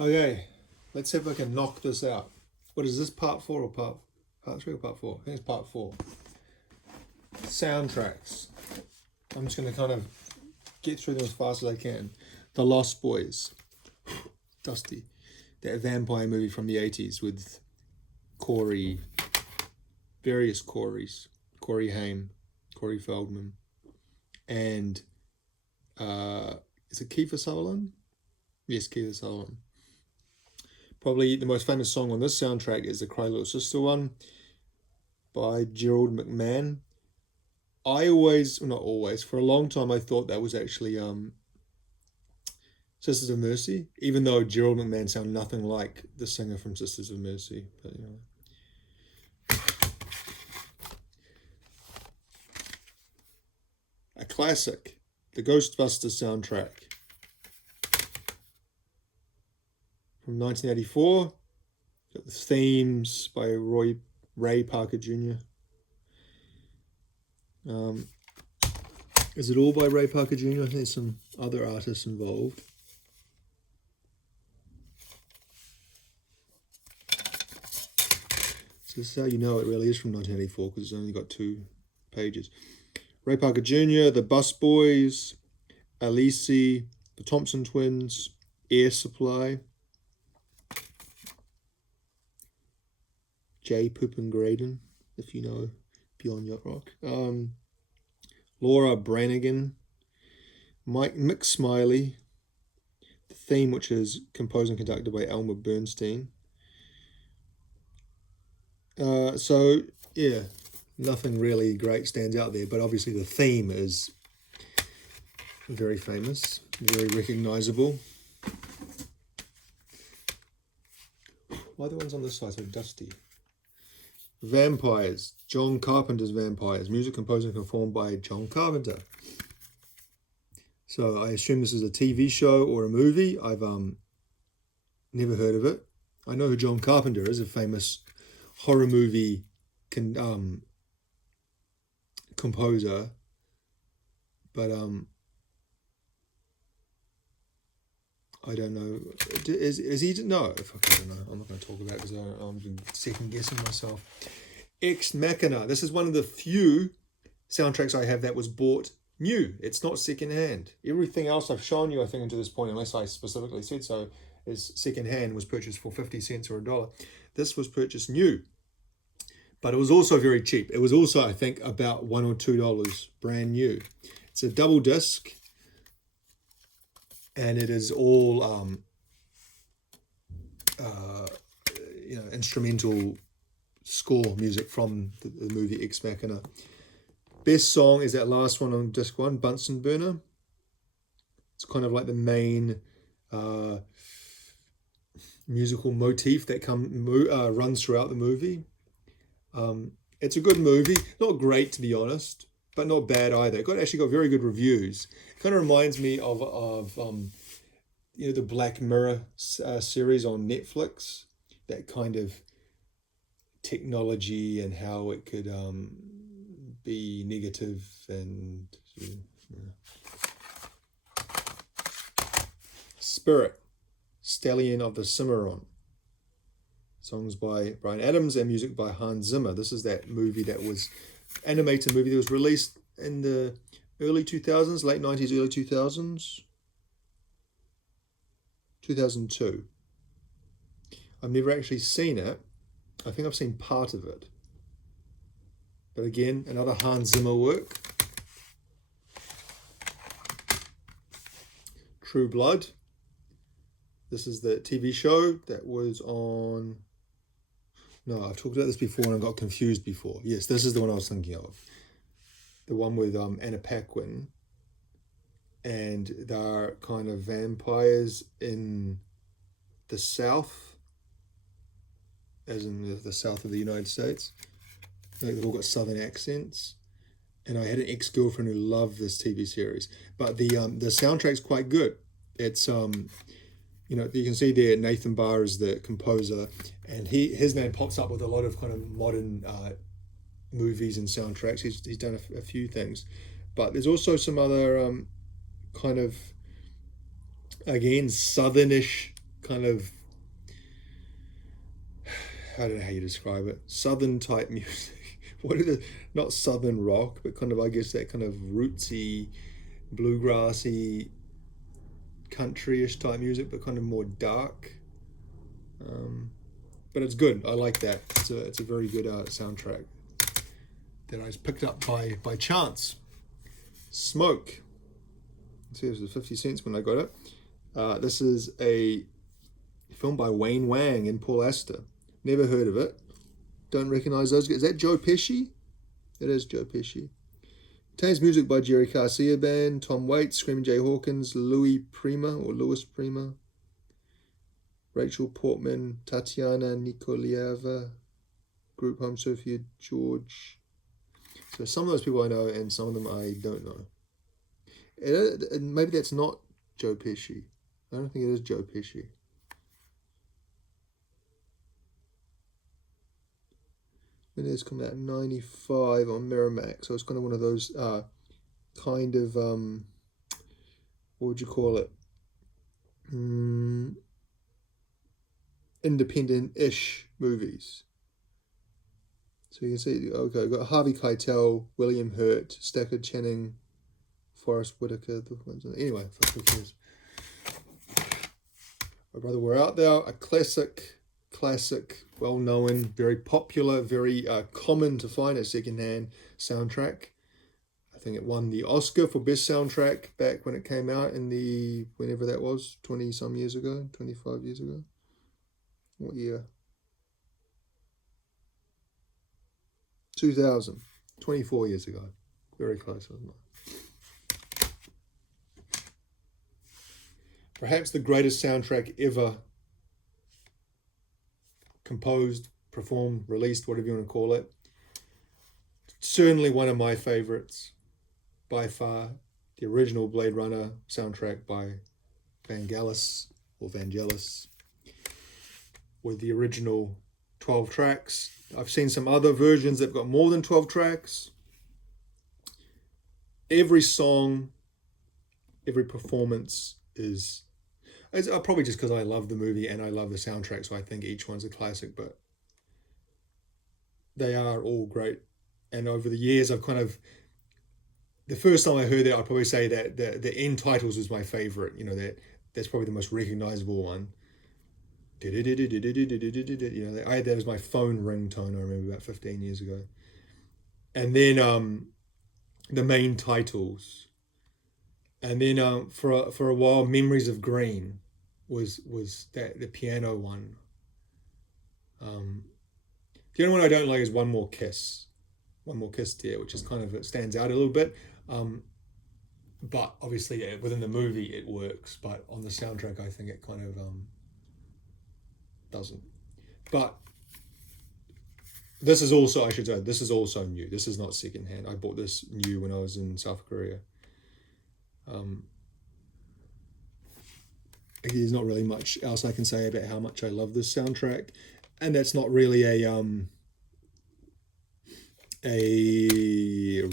Okay, let's see if I can knock this out. What is this, part 4 or part 3 or part 4? I think it's part 4. Soundtracks. I'm just going to kind of get through them as fast as I can. The Lost Boys. Dusty. That vampire movie from the 80s with various Corys. Corey Haim, Corey Feldman, and is it Kiefer Sutherland? Yes, Kiefer Sutherland. Probably the most famous song on this soundtrack is the Cry Little Sister one by Gerald McMahon. Not always, for a long time I thought that was actually Sisters of Mercy, even though Gerald McMahon sounded nothing like the singer from Sisters of Mercy. But a classic, the Ghostbusters soundtrack from 1984. Got the themes by Ray Parker Jr. Is it all by Ray Parker Jr.? I think there's some other artists involved. So this is how you know it really is from 1984, because it's only got 2 pages. Ray Parker Jr., the Bus Boys, Alice, the Thompson Twins, Air Supply, J. Poopin Graydon, if you know Beyond Yacht Rock. Laura Branigan, Mick Smiley, the theme, which is composed and conducted by Elmer Bernstein. So yeah, nothing really great stands out there, but obviously the theme is very famous, very recognizable. Why are the ones on this side so dusty? Vampires, John Carpenter's Vampires, music composed and performed by John Carpenter. So I assume this is a TV show or a movie. I've never heard of it. I know who John Carpenter is, a famous horror movie composer, but I don't know. Is he? No, I don't know. I'm not going to talk about it because I'm second guessing myself. Ex Machina. This is one of the few soundtracks I have that was bought new. It's not secondhand. Everything else I've shown you, I think, until this point, unless I specifically said so, is secondhand, was purchased for 50 cents or $1. This was purchased new, but it was also very cheap. It was also, I think, about $1 or $2 brand new. It's a double disc, and it is all instrumental score music from the movie Ex Machina. Best song is that last one on disc 1, Bunsen Burner. It's kind of like the main musical motif that runs throughout the movie. It's a good movie, not great to be honest, but not bad either. It actually got very good reviews. It kind of reminds me of the Black Mirror series on Netflix. That kind of technology and how it could be negative and Spirit, Stallion of the Cimarron. Songs by Bryan Adams and music by Hans Zimmer. This is that movie that was animated movie that was released in the early 2000s, late 90s, early 2000s. 2002. I've never actually seen it. I think I've seen part of it. But again, another Hans Zimmer work. True Blood. This is the TV show that was on... No, I've talked about this before and I got confused before. Yes, this is the one I was thinking of. The one with Anna Paquin. And they're kind of vampires in the South, as in the South of the United States. They've all got Southern accents. And I had an ex-girlfriend who loved this TV series. But the soundtrack's quite good. It's you can see there Nathan Barr is the composer, and his name pops up with a lot of kind of modern movies and soundtracks. He's done a few things, but there's also some other kind of, again, southernish kind of, I don't know how you describe it, southern type music. What is it? Not southern rock, but kind of, I guess, that kind of rootsy, bluegrassy, countryish type music, but kind of more dark. Um, but it's good. I like that. It's a very good soundtrack that I picked up by chance. Smoke. Let's see, it was 50 cents when I got it. This is a film by Wayne Wang and Paul Astor. Never heard of it. Don't recognize those guys. Is that Joe Pesci? It is Joe Pesci. Contains music by Jerry Garcia Band, Tom Waits, Screaming Jay Hawkins, Louis Prima, Rachel Portman, Tatiana Nikolaeva, Group Home, Sophia George. So some of those people I know, and some of them I don't know. Maybe that's not Joe Pesci. I don't think it is Joe Pesci. When it's come out in 95 on Miramax, so it's kind of one of those kind of what would you call it? Independent-ish movies. So you can see, okay, I've got Harvey Keitel, William Hurt, Stackard Channing, Forrest Whitaker. Anyway, who cares? My brother, we're out there. A classic, well-known, very popular, very common to find a secondhand soundtrack. I think it won the Oscar for Best Soundtrack back when it came out in whenever that was, 20-some years ago, 25 years ago. What year? 2000, 24 years ago. Very close, wasn't it? Perhaps the greatest soundtrack ever composed, performed, released, whatever you want to call it. Certainly one of my favorites, by far, the original Blade Runner soundtrack by Vangelis, with the original 12 tracks. I've seen some other versions that have got more than 12 tracks. Every song, every performance is probably just because I love the movie and I love the soundtrack, so I think each one's a classic, but they are all great. And over the years, I've kind of, the first time I heard that, I'd probably say that the end titles was my favorite. That's probably the most recognizable one. I had that as my phone ringtone, I remember, about 15 years ago. And then the main titles. And then for a while, Memories of Green was that the piano one. The only one I don't like is One More Kiss. One More Kiss, Dear, which is kind of, it stands out a little bit. But obviously within the movie it works, but on the soundtrack I think it kind of doesn't. But this is also, I should say, this is also new. This is not secondhand. I bought this new when I was in South Korea. There's not really much else I can say about how much I love this soundtrack, and that's not really a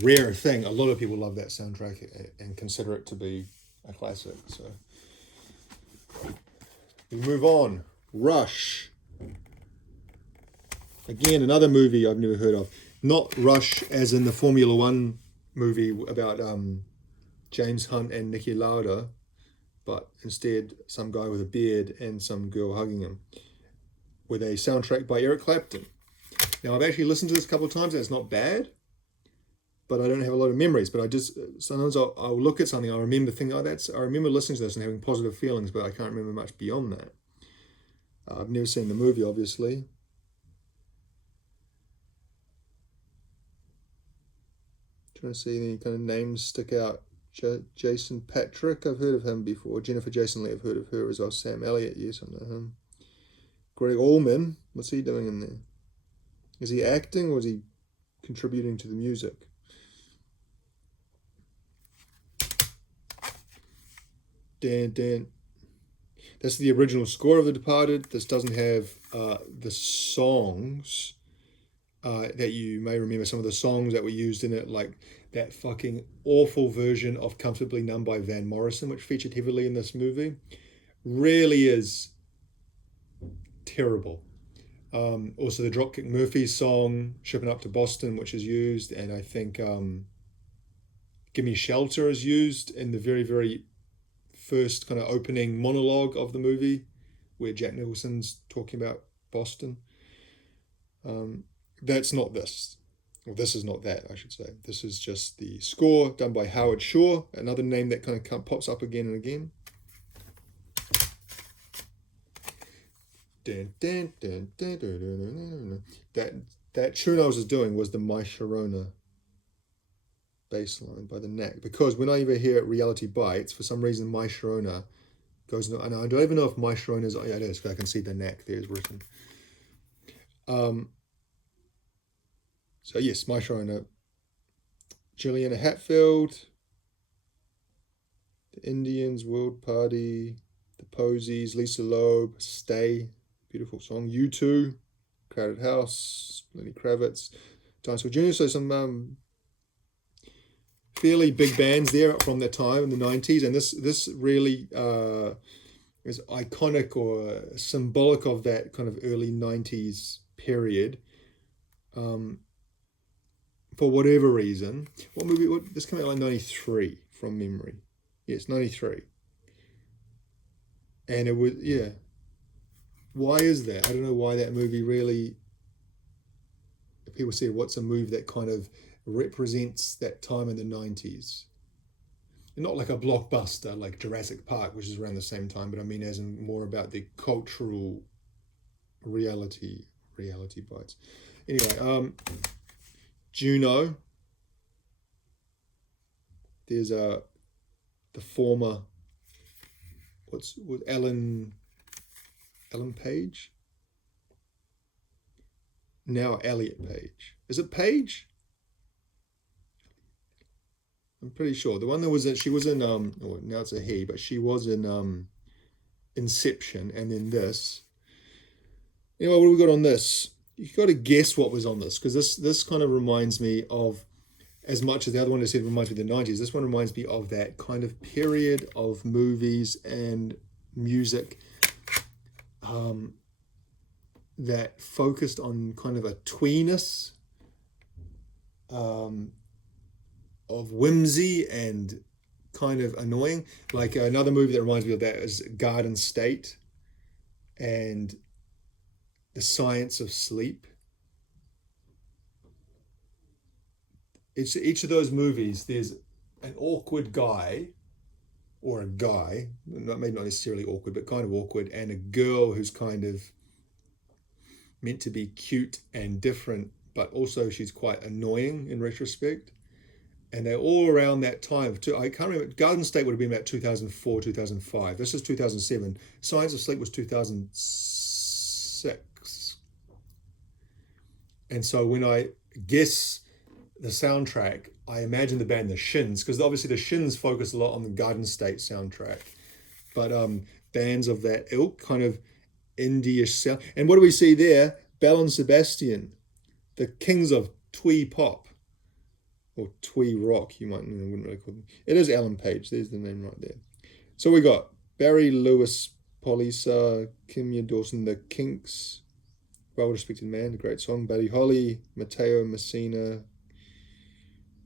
rare thing. A lot of people love that soundtrack and consider it to be a classic. So we move on. Rush. Again, another movie I've never heard of. Not Rush as in the Formula One movie about James Hunt and Niki Lauda, but instead some guy with a beard and some girl hugging him, with a soundtrack by Eric Clapton. Now, I've actually listened to this a couple of times and it's not bad, but I don't have a lot of memories. But I just, sometimes I'll look at something, I remember thinking, I remember listening to this and having positive feelings, but I can't remember much beyond that. I've never seen the movie, obviously. Trying to see any kind of names stick out. Jason Patrick, I've heard of him before. Jennifer Jason Leigh, I've heard of her as well. Sam Elliott, yes, I know him. Greg Allman, what's he doing in there? Is he acting or is he contributing to the music? Dan. That's the original score of The Departed. This doesn't have the songs that you may remember. Some of the songs that were used in it, like that fucking awful version of Comfortably Numb by Van Morrison, which featured heavily in this movie, really is terrible. Also, the Dropkick Murphys song "Shipping Up to Boston," which is used, and I think "Give Me Shelter" is used in the very, very first kind of opening monologue of the movie, where Jack Nicholson's talking about Boston. That's not this. Well, this is not that, I should say. This is just the score done by Howard Shore, another name that kind of pops up again and again. That tune I was doing was the My Sharona bass line by the Knack, because when I ever hear Reality Bites, for some reason My Sharona goes, and I don't even know if My Sharona is, yeah, it is, I can see the Knack there is written. So yes, My Sharona, Juliana Hatfield, the Indians, World Party, the Posies, Lisa Loeb, Stay, beautiful song, U2, Crowded House, Lenny Kravitz, Dinosaur Jr. So some fairly big bands there from that time in the 90s, and this really is iconic or symbolic of that kind of early 90s period. For whatever reason, what movie? This came out like 93 from memory. Yes, 93. And it was, yeah. Why is that? I don't know why that movie really. People say, what's a movie that kind of represents that time in the 90s? Not like a blockbuster like Jurassic Park, which is around the same time, but I mean as in more about the cultural reality bites. Anyway, Juno. There's the former, what's with Ellen Page? Now Elliot Page. Is it Page? I'm pretty sure. The one that was in, she was in oh, now it's a he, but she was in Inception, and then this. Anyway, what do we got on this? You got to guess what was on this, because this kind of reminds me of, as much as the other one I said reminds me of the 90s, this one reminds me of that kind of period of movies and music that focused on kind of a tweeness of whimsy and kind of annoying. Like another movie that reminds me of that is Garden State and The Science of Sleep. It's each of those movies, there's an awkward guy, or a guy, maybe not necessarily awkward, but kind of awkward, and a girl who's kind of meant to be cute and different, but also she's quite annoying in retrospect. And they're all around that time. I can't remember. Garden State would have been about 2004, 2005. This is 2007. Science of Sleep was 2006. And so when I guess the soundtrack, I imagine the band The Shins, because obviously The Shins focus a lot on the Garden State soundtrack. But bands of that ilk, kind of indie-ish sound. And what do we see there? Belle and Sebastian, the kings of twee pop, or twee rock, you wouldn't really call them. It is Alan Page, there's the name right there. So we got Barry Lewis, Polisa, Kimya Dawson, The Kinks, Well Respected Man, the great song, Buddy Holly, Matteo Messina,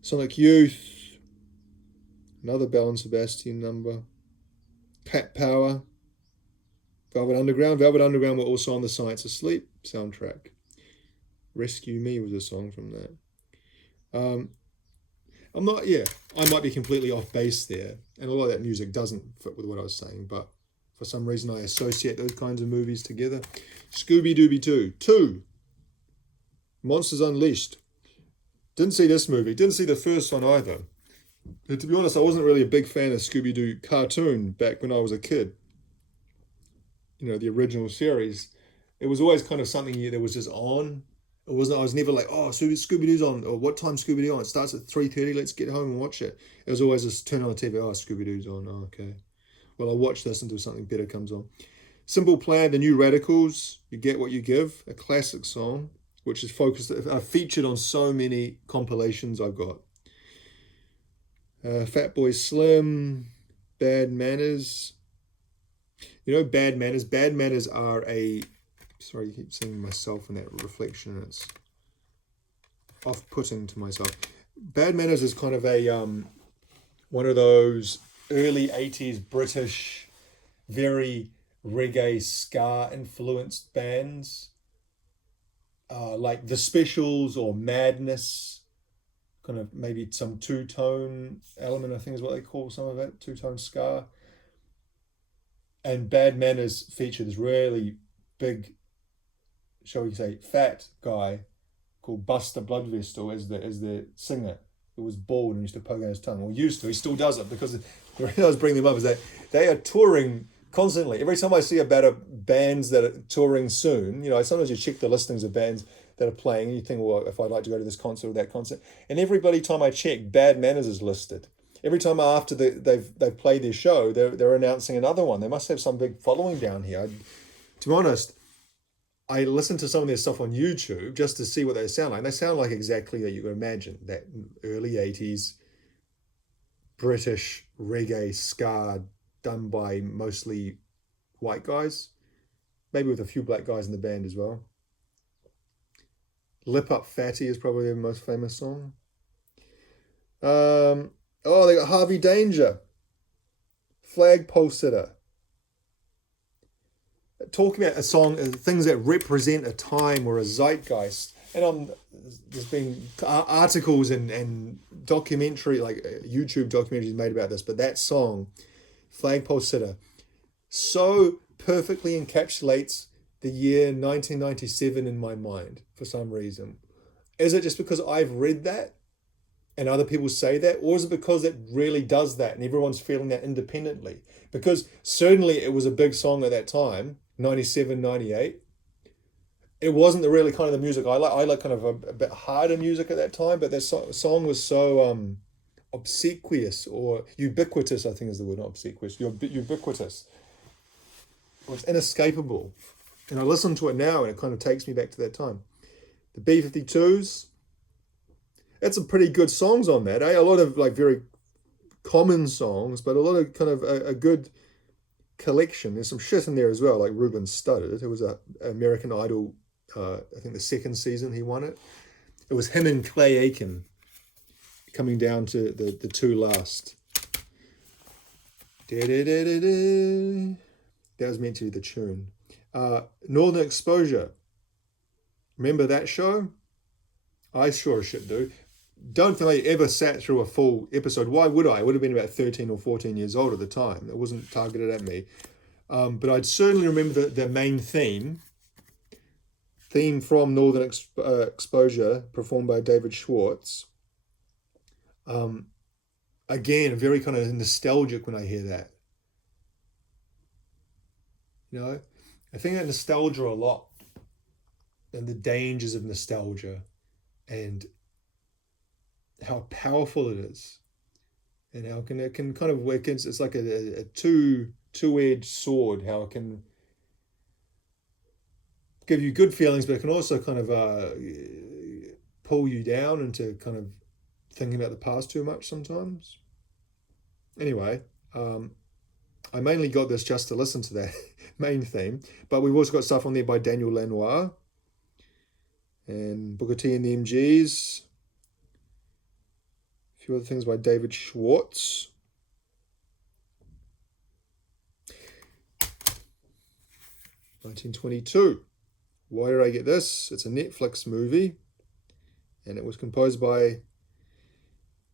Sonic Youth, another Belle and Sebastian number, Cat Power, Velvet Underground. Velvet Underground were also on the Science of Sleep soundtrack. Rescue Me was a song from that. I might be completely off base there, and a lot of that music doesn't fit with what I was saying, but for some reason I associate those kinds of movies together. Scooby-Dooby 2, Monsters Unleashed. Didn't see this movie, didn't see the first one either. But to be honest, I wasn't really a big fan of Scooby-Doo cartoon back when I was a kid. You know, the original series. It was always kind of something that was just on. It wasn't. I was never like, oh, Scooby-Doo's on, or what time Scooby-Doo on? It starts at 3:30. Let's get home and watch it. It was always just turn on the TV. Oh, Scooby-Doo's on. Oh, okay. Well, I'll watch this until something better comes on. Simple Plan, The New Radicals. You Get What You Give, a classic song, which is featured on so many compilations I've got. Fatboy Slim, Bad Manners. You know, Bad Manners. Bad Manners are a Sorry, you keep seeing myself in that reflection, and it's off-putting to myself. Bad Manners is kind of a one of those early 80s British, very reggae ska influenced bands, like The Specials or Madness, kind of maybe some two-tone element, I think is what they call some of it, two-tone ska. And Bad Manners featured this really big, shall we say, fat guy called Buster Bloodvestal as the singer, who was bald and used to poke out his tongue, or used to. He still does it, because the reason I was bringing them up is that they are touring constantly. Every time I see about bands that are touring soon, sometimes you check the listings of bands that are playing, and you think, well, if I'd like to go to this concert or that concert, and every bloody time I check, Bad Manners is listed. Every time after they've played their show, they're announcing another one. They must have some big following down here. To be honest, I listened to some of their stuff on YouTube just to see what they sound like. And they sound like exactly that you could imagine, that early 80s British reggae ska done by mostly white guys, maybe with a few black guys in the band as well. Lip Up Fatty is probably their most famous song. They got Harvey Danger, Flagpole Sitter. Talking about a song, things that represent a time or a zeitgeist. And there's been articles and documentary, like YouTube documentaries made about this, but that song, Flagpole Sitter, so perfectly encapsulates the year 1997 in my mind for some reason. Is it just because I've read that and other people say that, or is it because it really does that and everyone's feeling that independently? Because certainly it was a big song at that time, 97, 98. It wasn't the really kind of the music I like. I like kind of a bit harder music at that time, but that song was so obsequious or ubiquitous, I think is the word, not obsequious, ubiquitous. It was inescapable. And I listen to it now and it kind of takes me back to that time. The B-52s, that's some pretty good songs on that, eh? A lot of like very common songs, but a lot of kind of a good collection. There's some shit in there as well, like Ruben Studdard. It was a American Idol, I think the second season he won it. It was him and Clay Aiken coming down to the two last. That was meant to be the tune. Northern Exposure. Remember that show? I sure as shit do. Don't think I ever sat through a full episode. Why would I? I would have been about 13 or 14 years old at the time. It wasn't targeted at me. But I'd certainly remember the main theme from Northern Exposure, performed by David Schwartz. Again, very kind of nostalgic when I hear that. I think about nostalgia a lot, and the dangers of nostalgia, and how powerful it is, and how it can kind of work. It's like a two-edged sword. How it can give you good feelings, but it can also kind of pull you down into kind of thinking about the past too much sometimes. Anyway, I mainly got this just to listen to that main theme, but we've also got stuff on there by Daniel Lanois and Booker T and the MGs. A few other things by David Schwartz. (1922). Why did I get this? It's a Netflix movie, and it was composed by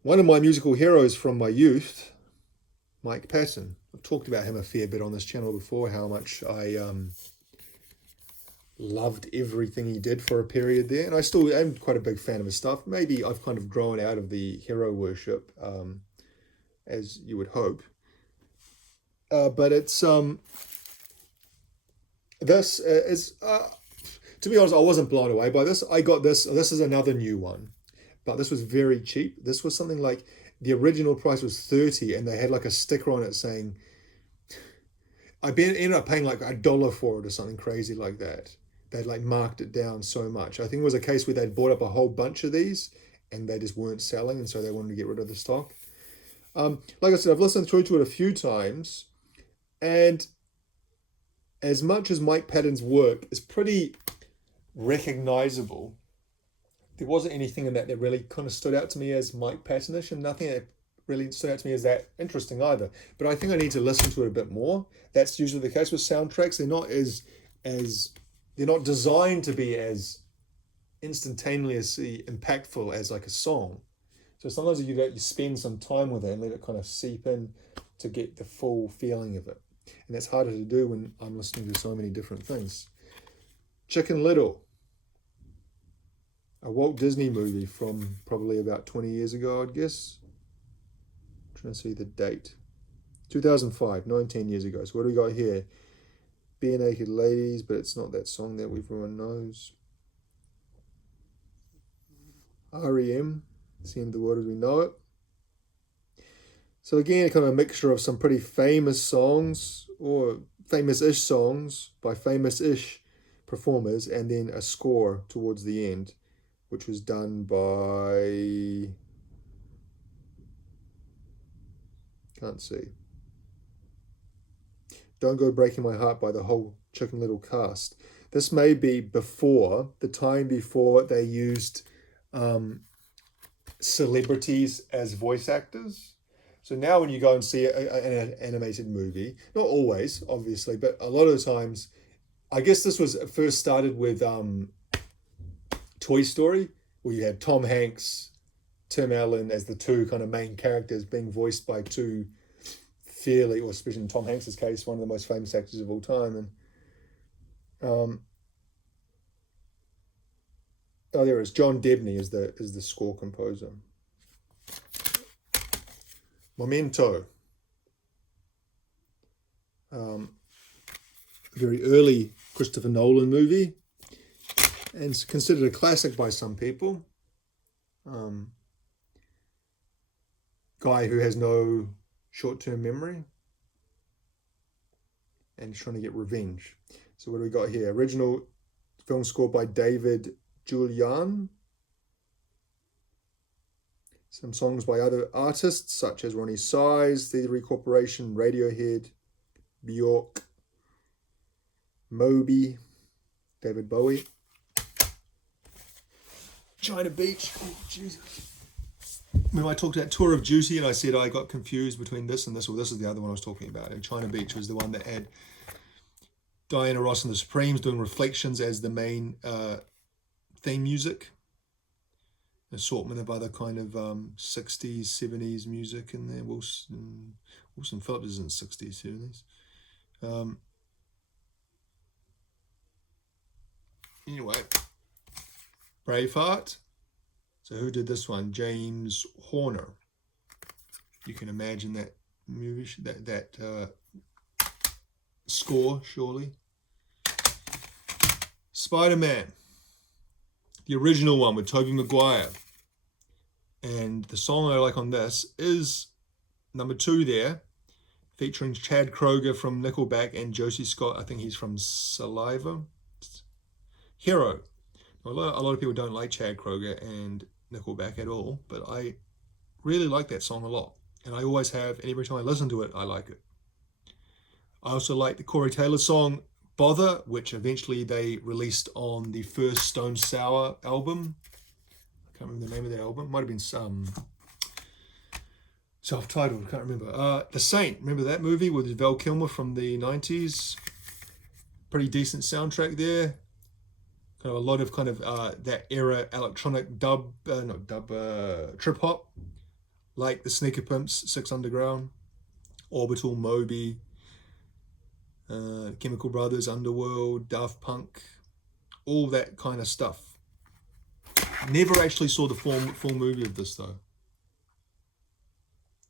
one of my musical heroes from my youth, Mike Patton. I've talked about him a fair bit on this channel before, how much I loved everything he did for a period there, and I still am quite a big fan of his stuff. Maybe I've kind of grown out of the hero worship, as you would hope. But it's this is to be honest, I wasn't blown away by this. I got this. This is another new one, but this was very cheap. This was something like the original price was $30, and they had like a sticker on it saying. I ended up paying like $1 for it or something crazy like that. They'd like marked it down so much. I think it was a case where they'd bought up a whole bunch of these and they just weren't selling, and so they wanted to get rid of the stock. Like I said, I've listened through to it a few times, and as much as Mike Patton's work is pretty recognizable, there wasn't anything in that that really kind of stood out to me as Mike Pattonish, and nothing that really stood out to me as that interesting either. But I think I need to listen to it a bit more. That's usually the case with soundtracks. They're not as they're not designed to be as instantaneously impactful as like a song. So sometimes you spend some time with it and let it kind of seep in to get the full feeling of it. And that's harder to do when I'm listening to so many different things. Chicken Little, a Walt Disney movie from probably about 20 years ago, I'd guess. I'm trying to see the date. 2005, 19 years ago. So what do we got here? Bare Naked Ladies, but it's not that song that everyone knows. REM, It's the End of the World as We Know It. So again, kind of a mixture of some pretty famous songs, or famous-ish songs by famous-ish performers, and then a score towards the end, which was done by... can't see. Don't Go Breaking My Heart by the whole Chicken Little cast. This may be before, the time before they used celebrities as voice actors. So now when you go and see an animated movie, not always, obviously, but a lot of the times, I guess this was first started with Toy Story, where you had Tom Hanks, Tim Allen as the two kind of main characters being voiced by two fairly, or especially in Tom Hanks's case, one of the most famous actors of all time. And oh, there it is. John Debney is the score composer. Memento. Very early Christopher Nolan movie, and it's considered a classic by some people. Guy who has no short-term memory and he's trying to get revenge. So what do we got here? Original film score by David Julian. Some songs by other artists such as Ronnie Size, Theatre Corporation, Radiohead, Bjork, Moby, David Bowie. China Beach. Oh, Jesus. When I talked about Tour of Duty and I said I got confused between this and this, well, this is the other one I was talking about. And China Beach was the one that had Diana Ross and the Supremes doing Reflections as the main theme music. An assortment of other kind of 60s, 70s music in there. Wilson Phillips is in the 60s, 70s. Anyway, Braveheart. So who did this one? James Horner. You can imagine that movie, that score, surely. Spider-Man, the original one with Tobey Maguire. And the song I like on this is number 2 there, featuring Chad Kroeger from Nickelback and Josie Scott. I think he's from Saliva. Hero. A lot of people don't like Chad Kroeger and Nickelback at all, but I really like that song a lot, and I always have, and every time I listen to it I like it. I also like the Corey Taylor song Bother, which eventually they released on the first Stone Sour album. I can't remember the name of that album. Might have been some self-titled, I can't remember. The Saint, remember that movie with Val Kilmer from the 90s? Pretty decent soundtrack there. Kind of a lot of kind of that era electronic trip hop, like the Sneaker Pimps, Six Underground, Orbital, Moby, Chemical Brothers, Underworld, Daft Punk, all that kind of stuff. Never actually saw the full movie of this though.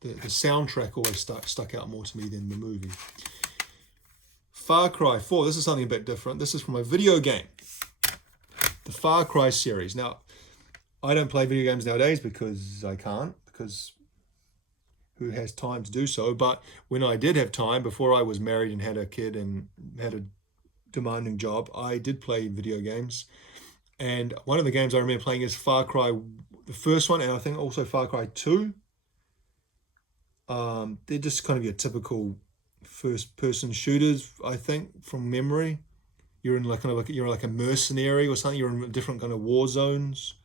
The soundtrack always stuck out more to me than the movie. Far Cry 4, this is something a bit different. This is from a video game. The Far Cry series. Now, I don't play video games nowadays because I can't, because who has time to do so? But when I did have time, before I was married and had a kid and had a demanding job, I did play video games. And one of the games I remember playing is Far Cry, the first one, and I think also Far Cry 2. They're just kind of your typical first-person shooters, I think, from memory. You're in like kind of like you're like a mercenary or something. You're in different kind of war zones,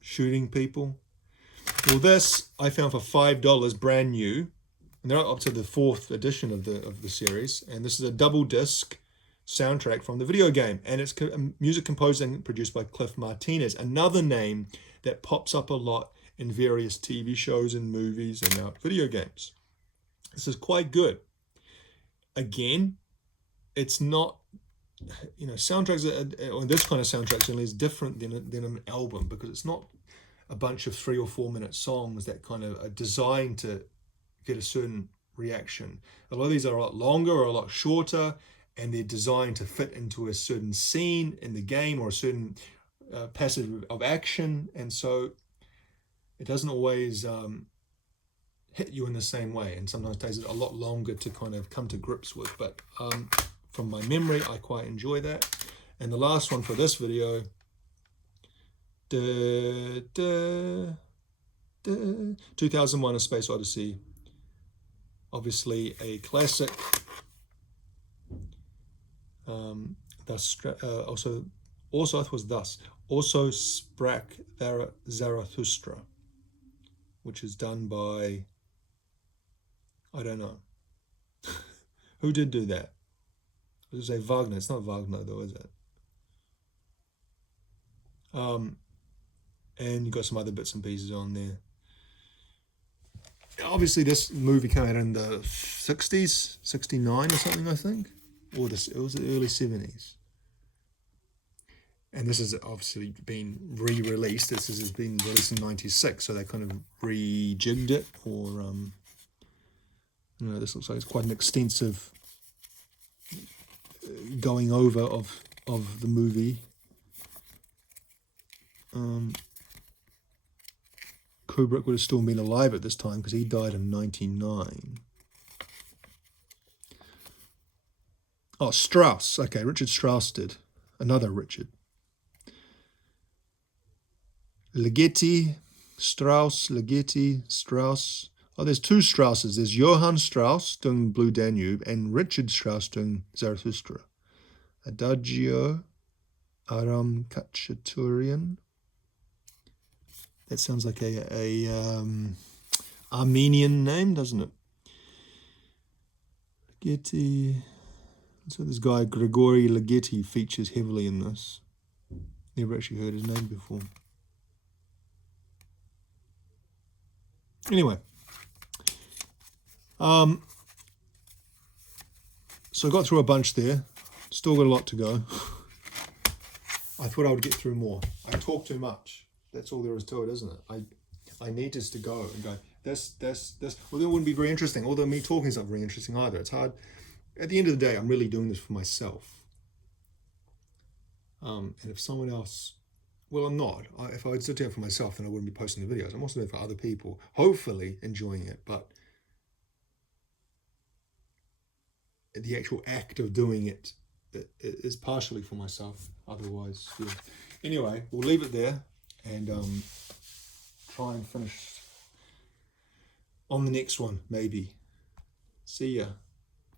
shooting people. Well, this I found for $5, brand new, and they're up to the 4th edition of the series. And this is a double disc soundtrack from the video game, and it's music composed and produced by Cliff Martinez, another name that pops up a lot in various TV shows and movies and now video games. This is quite good. Again, it's not, soundtracks or this kind of soundtrack certainly is different than an album, because it's not a bunch of 3 or 4 minute songs that kind of are designed to get a certain reaction. A lot of these are a lot longer or a lot shorter, and they're designed to fit into a certain scene in the game or a certain passage of action, and so it doesn't always hit you in the same way, and sometimes takes a lot longer to kind of come to grips with. But from my memory, I quite enjoy that. And the last one for this video, 2001: A Space Odyssey, obviously a classic. Also Sprach Zarathustra, which is done by, I don't know. Who did do that? I was going to say Wagner. It's not Wagner though, is it? And you've got some other bits and pieces on there. Obviously, this movie came out in the 60s, 69 or something, I think. Or it was the early 70s. And this has obviously been re-released. This has been released in 96, so they kind of rejigged it, or this looks like it's quite an extensive going over of the movie. Kubrick would have still been alive at this time because he died in 99. Oh, Strauss. Okay, Richard Strauss did. Another Richard. Ligeti, Strauss, Ligeti, Strauss. Oh, there's 2 Strausses. There's Johann Strauss doing Blue Danube and Richard Strauss doing Zarathustra. Adagio Aram Khachaturian. That sounds like a Armenian name, doesn't it? Ligeti. So this guy, Grigory Ligeti, features heavily in this. Never actually heard his name before. Anyway. So I got through a bunch there. Still got a lot to go. I thought I would get through more. I talk too much. That's all there is to it, isn't it? I need just to go and go, this. Well, that wouldn't be very interesting. Although me talking is not very interesting either. It's hard. At the end of the day, I'm really doing this for myself. And if someone else, well, I'm not. If I would sit down for myself, then I wouldn't be posting the videos. I'm also doing it for other people, hopefully enjoying it. But the actual act of doing it is partially for myself. Otherwise, yeah. Anyway, we'll leave it there and try and finish on the next one, maybe. See ya.